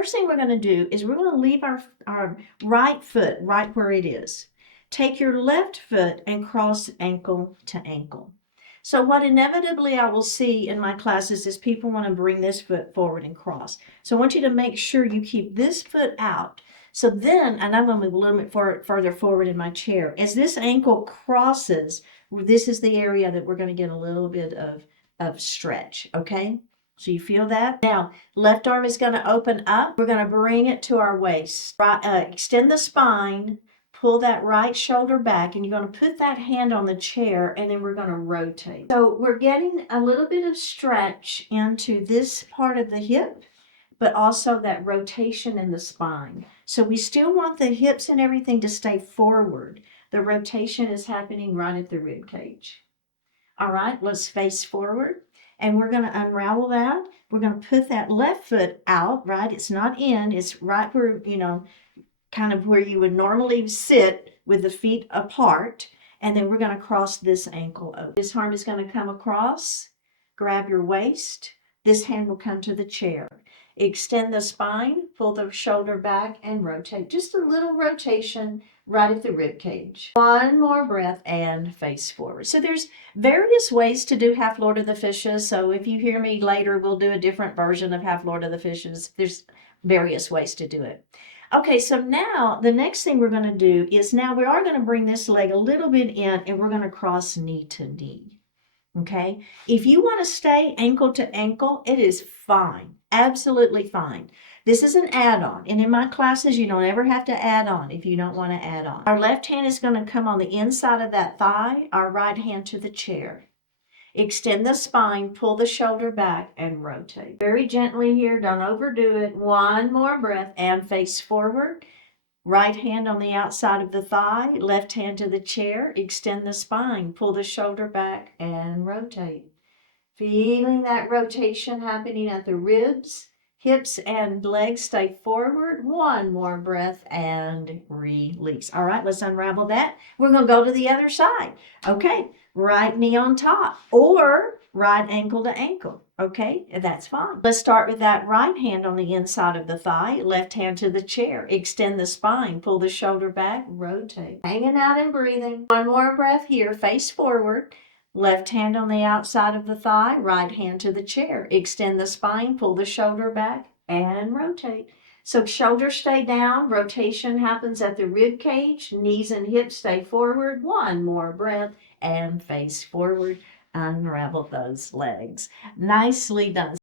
first thing we're going to do is we're going to leave our right foot right where it is. Take your left foot and cross ankle to ankle. So what inevitably I will see in my classes is people want to bring this foot forward and cross. So I want you to make sure you keep this foot out. So then, and I'm going to move a little bit further forward in my chair. As this ankle crosses, this is the area that we're going to get a little bit of stretch, okay? So you feel that? Now, left arm is going to open up. We're going to bring it to our waist. Extend the spine. Pull that right shoulder back, and you're going to put that hand on the chair, and then we're going to rotate. So we're getting a little bit of stretch into this part of the hip, but also that rotation in the spine. So we still want the hips and everything to stay forward. The rotation is happening right at the rib cage. All right, let's face forward, and we're going to unravel that. We're going to put that left foot out, right? It's not in, it's right where, kind of where you would normally sit with the feet apart, and then we're going to cross this ankle over. This arm is going to come across, grab your waist, this hand will come to the chair. Extend the spine, pull the shoulder back, and rotate. Just a little rotation right at the rib cage. One more breath and face forward. So there's various ways to do Half Lord of the Fishes. So if you hear me later, we'll do a different version of Half Lord of the Fishes. There's various ways to do it. Okay, so now the next thing we're going to do is now we are going to bring this leg a little bit in, and we're going to cross knee to knee. Okay, if you want to stay ankle to ankle, it is fine, absolutely fine. This is an add-on, and in my classes, you don't ever have to add on if you don't want to add on. Our left hand is going to come on the inside of that thigh, our right hand to the chair. Extend the spine, pull the shoulder back, and rotate. Very gently here, don't overdo it. One more breath and face forward. Right hand on the outside of the thigh, left hand to the chair. Extend the spine, pull the shoulder back, and rotate. Feeling that rotation happening at the ribs, hips, and legs. Stay forward. One more breath and release. All right, let's unravel that. We're going to go to the other side. Okay, right knee on top or right ankle to ankle. Okay, that's fine. Let's start with that right hand on the inside of the thigh, left hand to the chair. Extend the spine, pull the shoulder back, rotate. Hanging out and breathing. One more breath here, face forward. Left hand on the outside of the thigh, right hand to the chair. Extend the spine, pull the shoulder back, and rotate. So shoulders stay down, rotation happens at the rib cage, knees and hips stay forward. One more breath and face forward. Unravel those legs. Nicely done.